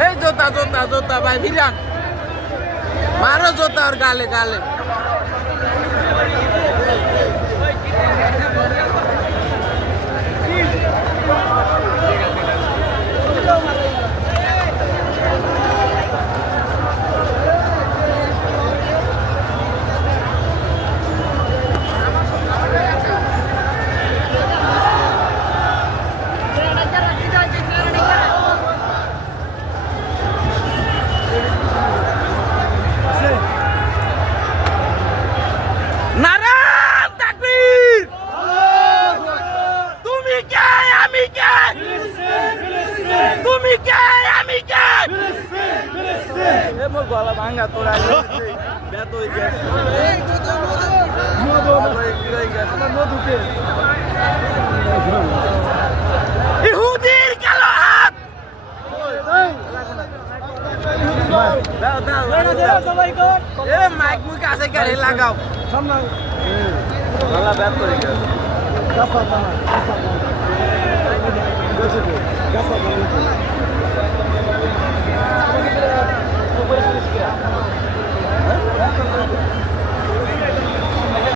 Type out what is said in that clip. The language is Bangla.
এই জোতা জোতা জোতা ভাই ভিরান মারো জোতা আর গালে গালে তুমি কে আমি কে মোর গলা ভাঙা তোরা ব্যথ হয়ে গেছে মধুকে ইহুদির কালো হাত দাও দাও এ মাইক মুখ আছে গাড়ি লাগাও গলা ব্যথ হয়ে গেছে Gasa